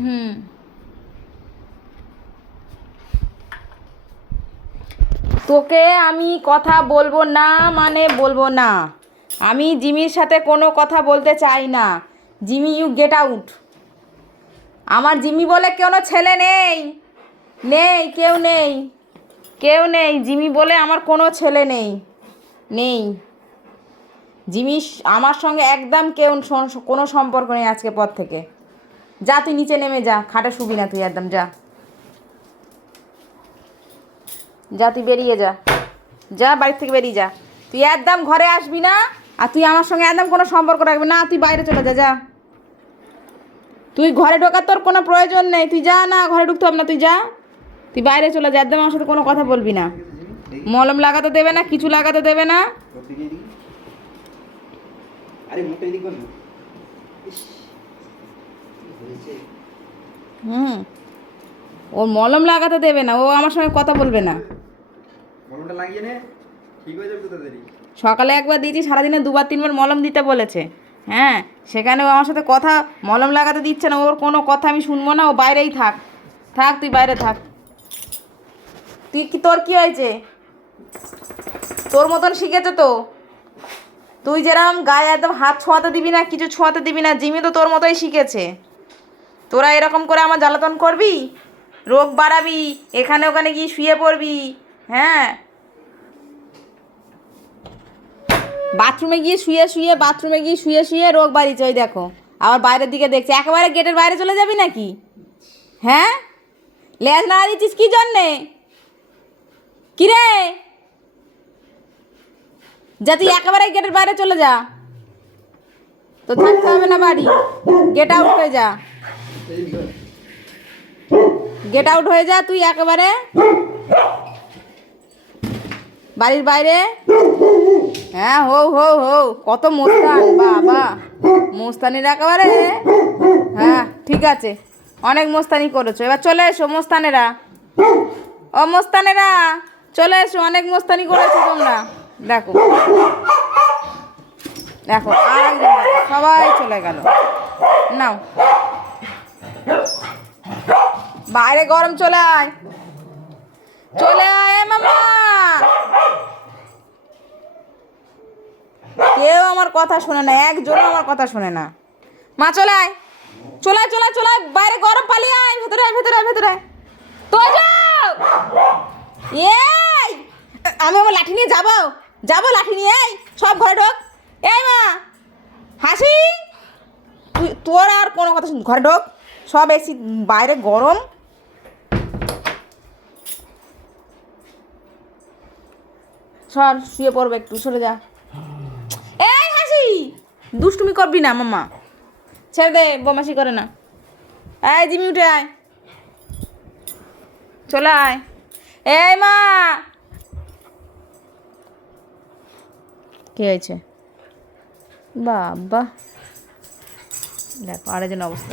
হুম, তোকে আমি কথা বলবো না, মানে বলবো না। আমি জিমির সাথে কোনো কথা বলতে চাই না। Jimmy, you get out. আমার জিমি বলে কোনো ছেলে নেই, নেই, কেউ নেই, কেউ নেই। জিমি বলে আমার কোনো ছেলে নেই, নেই। জিমি আমার সঙ্গে একদম কেউ কোনো সম্পর্ক নেই আজকে পর থেকে। যা তুই নিচে নেমে যা, খাটে শুবি না তুই, একদম যা, যা তুই বেরিয়ে যা, যা বাড়ির থেকে বেরিয়ে যা। তুই একদম ঘরে আসবি না, আর তুই আমার সঙ্গে একদম কোনো সম্পর্ক রাখবি না। তুই বাইরে চলে যা, যা। তুই ঘরে ঢোকার তোর কোনো প্রয়োজন নেই, তুই যা না, ঘরে ঢুকতে হবে না, তুই যা। তুই বাইরে চলে যা, একদম আমার সাথে কোনো কথা বলবি না। মলম লাগাতে দেবে না, কিছু লাগাতে দেবে না। হুম, ও মলম লাগাতে দেবে না, ও আমার সঙ্গে কথা বলবে না। সকালে একবার দিয়েছি, সারাদিনে দুবার তিনবার মলম দিতে বলেছে। হ্যাঁ, সেখানে ও আমার সাথে কথা, মলম লাগাতে দিচ্ছে না। ওর কোনো কথা আমি শুনবো না, ও বাইরেই থাক। থাক, তুই বাইরে থাক। তুই কি, তোর কি হয়েছে? তোর মতন শিখেছে তো। তুই যেরকম গায়ে একদম হাত ছোঁয়াতে দিবি না, কিছু ছোঁয়াতে দিবি না, জিমি তো তোর মতোই শিখেছে। তোরা এরকম করে আমার জ্বালাতন করবি, রোগ বাড়াবি, এখানে ওখানে গিয়ে শুয়ে পড়বি। হ্যাঁ, বাথরুমে গিয়ে শুয়ে শুয়ে, বাথরুমে গিয়ে শুয়ে শুয়ে রোগ বাড়িছে। ওই দেখো, আবার বাইরের দিকে দেখছে। একেবারে গেটের বাইরে চলে যাবি নাকি? হ্যাঁ, লেজ নাড়া দিচ্ছিস কী জন্যে? কিরে, যা, তুই একেবারে গেটের বাইরে চলে যা। তো থাকতে হবে না বাড়ি, গেট আউট হয়ে যা, গেট আউট হয়ে যা তুই একেবারে বাড়ির বাইরে। হ্যাঁ, হৌ হৌ হৌ, কত মোস্তান, বাবা, মোস্তানির একেবারে। হ্যাঁ, ঠিক আছে, অনেক মোস্তানি করেছো, এবার চলে এসো মোস্তানেরা। ও মোস্তানেরা, চলে এসো, অনেক মোস্তানি করেছো তোমরা। দেখো, দেখো, আর একজন দেখো, সবাই চলে গেল। নাও, বাইরে গরম, চলে আয়, চলে আয় মামা। কেউ আমার কথা শোনে না, একজনও আমার কথা শোনে না। মা চলে আয়, চলে আয়, চলে আয়, চলে আয়, বাইরে গরম, পালিয়ে আয়, ভেতরে আয়, ভেতরে আয়, ভেতরে আয়। তো যাও, এই, আমি আমার লাঠি নিয়ে যাবো, যাবো লাঠি নিয়ে। এই সব ঘরে ঢোক। এই মা, হাসি, তুই, তোর আর কোনো কথা শুন, ঘরে ঢোক। সব এসি, বাইরে গরম। সর, শুয়ে পড়বে, একটু সরে যা। এই হাসি, দুষ্টুমি করবি না মাম্মা, ছেড়ে দে, বদমাশি করে না। এই জিমি, উঠে আয়, চলে আয়। এই মা, কি হয়েছে? বাবা, দেখো আরেকজন অবস্থা।